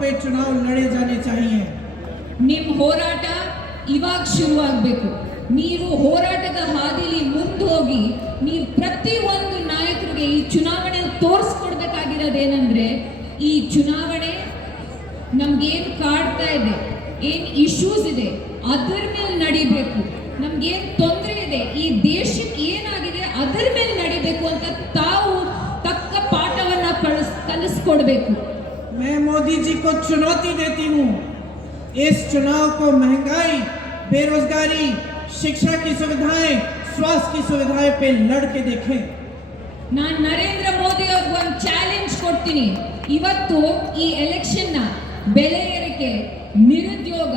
पे चुनाव लड़े जाने चाहिए। ನಿಮ್ಮ ಹೋರಾಟ ಇವಾಗ ಶುರುವಾಗಬೇಕು. ನೀವು ಹೋರಾಟದ ಹಾದಿಲಿ ಮುಂದೋಗಿ ನೀವು ಪ್ರತಿಯೊಂದು ನಾಯಕರಿಗೆ ಈ ಚುನಾವಣೆ ತೋರಿಸ್ಕೊಡ್ಬೇಕಾಗಿರೋದೇನೆಂದ್ರೆ, ಈ ಚುನಾವಣೆ ನಮ್ಗೇನು ಕಾಡ್ತಾ ಇದೆ, ಏನು ಇಶ್ಯೂಸ್ ಇದೆ, ಅದರ ಮೇಲೆ ನಡಿಬೇಕು. ನಮ್ಗೇನು ತೊಂದರೆ ಇದೆ, ಈ ದೇಶಕ್ಕೆ ಏನಾಗಿದೆ ಅದರ ಮೇಲೆ ನಡಿಬೇಕು ಅಂತ ತಾವು ತಕ್ಕ ಪಾಠವನ್ನ ಕಲಿಸ್ಕೊಡ್ಬೇಕು. मैं मोदी जी को चुनौती देती हूँ, इस चुनाव को महंगाई, बेरोजगारी, शिक्षा की सुविधाएं, स्वास्थ्य की सुविधाएं पे लड़ के देखें। ನಾನು ನರೇಂದ್ರ ಮೋದಿ ಅವ್ರಿಗೆ ಒಂದು ಚಾಲೆಂಜ್ ಕೊಡ್ತೀನಿ. ಇವತ್ತು ಈ ಎಲೆಕ್ಷನ್ ನ ಬೆಲೆ ಏರಿಕೆ, ನಿರುದ್ಯೋಗ,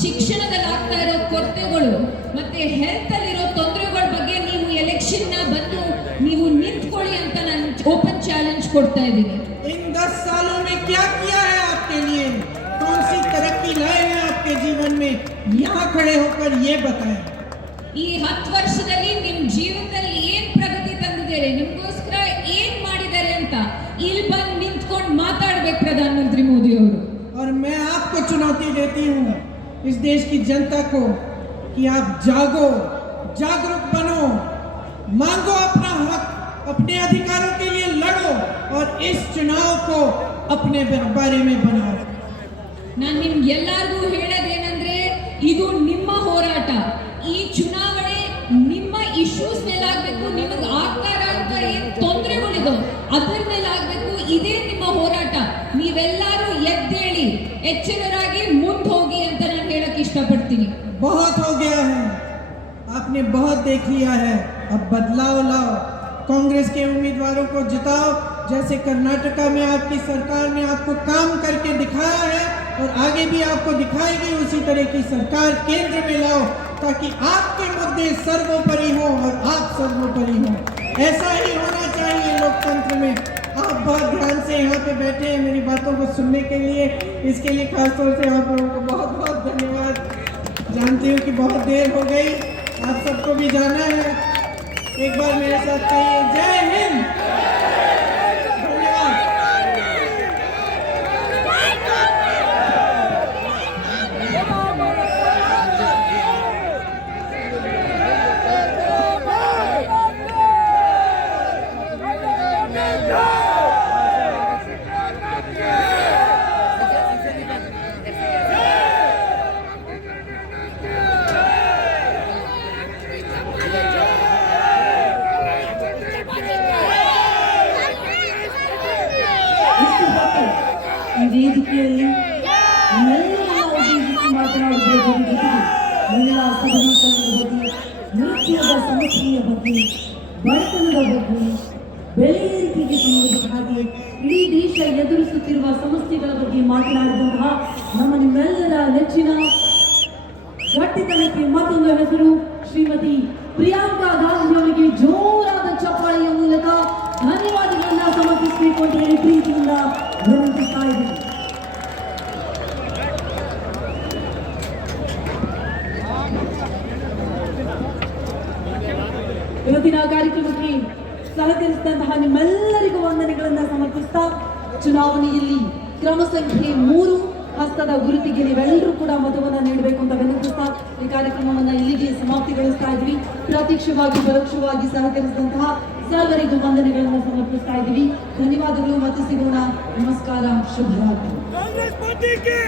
ಶಿಕ್ಷಣದಲ್ಲಿ ಆಗ್ತಾ ಇರೋ ಕೊರತೆಗಳು ಮತ್ತೆ ಹೆಲ್ತ್ ಅಲ್ಲಿರೋ ತೊಂದರೆಗಳ ಬಗ್ಗೆ ನೀವು ಎಲೆಕ್ಷನ್ ನ ಬಂದು ನೀವು ನಿಂತ್ಕೊಳ್ಳಿ ಅಂತ ನಾನು ಓಪನ್ ಚಾಲೆಂಜ್ ಕೊಡ್ತಾ ಇದ್ದೀನಿ. इन 10 सालों में क्या किया है आपके लिए, कौन सी तरक्की लाए हैं आपके जीवन में, यहाँ खड़े होकर ये बताएं। ಈ 10 ವರ್ಷದಲ್ಲಿ ನಿಮ್ಮ ಜೀವನದಲ್ಲಿ ಏನ್ ಪ್ರಗತಿ ತಂದಿದ್ದಾರೆ, ನಿಮಗೋಸ್ಕರ ಏನ್ ಮಾಡಿದ್ದಾರೆ ಅಂತ ಇಲ್ಲಿ ಬಂದು ನಿಂತ್ಕೊಂಡು ಮಾತಾಡ್ಬೇಕು ಪ್ರಧಾನಮಂತ್ರಿ ಮೋದಿ ಅವರು. और मैं आपको चुनौती देती हूँ, इस देश की जनता को, कि आप जागो, जागरूक बनो, मांगो अपना हक, अपने अधिकारों के लिए लड़ो और इस चुनाव को अपने बारे में बनाओ। ನಾನು ನಿಮ್ಗೆಲ್ಲರಿಗೂ ಹೇಳೋದೇನೆಂದ್ರೆ, ಇದು ನಿಮ್ಮ ಹೋರಾಟ. ಈ ಚುನಾವಣೆ ನಿಮ್ಮ ಇಶ್ಯೂಸ್ ಮೇಲೆ ಆಗ್ಬೇಕು, ನಿಮಗೆ ಆಗ್ತಾ ಇರೋಂಥ ಏನ್ ತೊಂದರೆಗಳಿದೋ ಅದರ ಮೇಲೆ ಆಗ್ಬೇಕು. ಇದೇ ನಿಮ್ಮ ಹೋರಾಟ. ನೀವೆಲ್ಲರೂ ಎದ್ದೇಳಿ ಎಚ್ಚರರಾಗಿ ಮುಂದೆ ಹೋಗಿ ಅಂತ ನಾನು ಹೇಳಕ್ ಇಷ್ಟಪಡ್ತೀನಿ. बहुत हो गया है, आपने बहुत देख लिया है, अब बदलाव लाओ, कांग्रेस के उम्मीदवारों को जिताओ, जैसे कर्नाटका में आपकी सरकार ने आपको काम करके दिखाया है और आगे भी आपको दिखाएगी, उसी तरह की सरकार केंद्र में लाओ ताकि आपके मुद्दे सर्वोपरि हो और आप सर्वोपरि हो। ऐसा ही होना चाहिए लोकतंत्र में। आप बहुत ध्यान से यहाँ पे बैठे हैं मेरी बातों को सुनने के लिए, इसके लिए खासतौर से आप लोगों को बहुत बहुत धन्यवाद। जानती हूँ कि बहुत देर हो गई, आप सबको भी जाना है। एक बार मेरे साथ कहिए जय हिंद। धन्यवाद। ಈ ವೇದಿಕೆಯಲ್ಲಿ ನಮ್ಮೆಲ್ಲರನ್ನ ಉದ್ದೇಶಿಸಿ ಮಾತನಾಡುವುದರ ಜೊತೆಗೆ ಮಹಿಳಾ ಸಬಲೀಕರಣದ ಬಗ್ಗೆ, ನೃತ್ಯದ ಸಮಸ್ಯೆಯ ಬಗ್ಗೆ, ಬಡತನದ ಬಗ್ಗೆ, ಬೆಲೆ ಏರಿಕೆಗೆ ಸಂಬಂಧಿಸಿದ ಹಾಗೆ ಇಡೀ ದೇಶ ಎದುರಿಸುತ್ತಿರುವ ಸಮಸ್ಯೆಗಳ ಬಗ್ಗೆ ಮಾತನಾಡಿದಂತಹ ನಮ್ಮ ನಿಮ್ಮೆಲ್ಲರ ನೆಚ್ಚಿನ ಗಟ್ಟಿತನಕ್ಕೆ ಮತ್ತೊಂದು ಹೆಸರು ಶ್ರೀಮತಿ ಪ್ರಿಯಾಂಕಾ ಗಾಂಧಿ ಅವರಿಗೆ ಜೋರಾದ ಚಪ್ಪಾಳೆಯ ಮೂಲಕ ಧನ್ಯವಾದಗಳನ್ನ ಸಮರ್ಪಿಸಬೇಕು ಅಂತ ಹೇಳಿ ಪ್ರೀತಿಯಿಂದ ವಿನಂತಿಸ್ತಾ ಇದ್ದೀನಿ. ಇವತ್ತಿನ ಕಾರ್ಯಕ್ರಮಕ್ಕೆ ಸಹಕರಿಸಿದಂತಹ ನಿಮ್ಮೆಲ್ಲರಿಗೂ ವಂದನೆಗಳನ್ನ ಸಮರ್ಪಿಸ್ತಾ, ಚುನಾವಣೆಯಲ್ಲಿ ಕ್ರಮ ಸಂಖ್ಯೆ 3 ಹಸ್ತದ ಗುರುತಿಗೆ ನೀವೆಲ್ಲರೂ ಕೂಡ ಮತವನ್ನು ನೀಡಬೇಕು ಅಂತ ವಿನಂತಿಸ್ತಾ ಈ ಕಾರ್ಯಕ್ರಮವನ್ನು ಇಲ್ಲಿಗೆ ಸಮಾಪ್ತಿಗೊಳಿಸ್ತಾ ಇದ್ವಿ. ಪ್ರತ್ಯಕ್ಷವಾಗಿ ಪರೋಕ್ಷವಾಗಿ ಸಹಕರಿಸಿದಂತಹ ಸರ್ವರಿಗೂ ವಂದನೆಗಳನ್ನು ಸಮರ್ಪಿಸ್ತಾ ಇದ್ದೀವಿ. ಧನ್ಯವಾದಗಳು. ಮತ್ತೆ ಸಿಗೋಣ. ನಮಸ್ಕಾರ. ಶುಭರಾತ್ರಿ. ಕಾಂಗ್ರೆಸ್ ಪಾರ್ಟಿಗೆ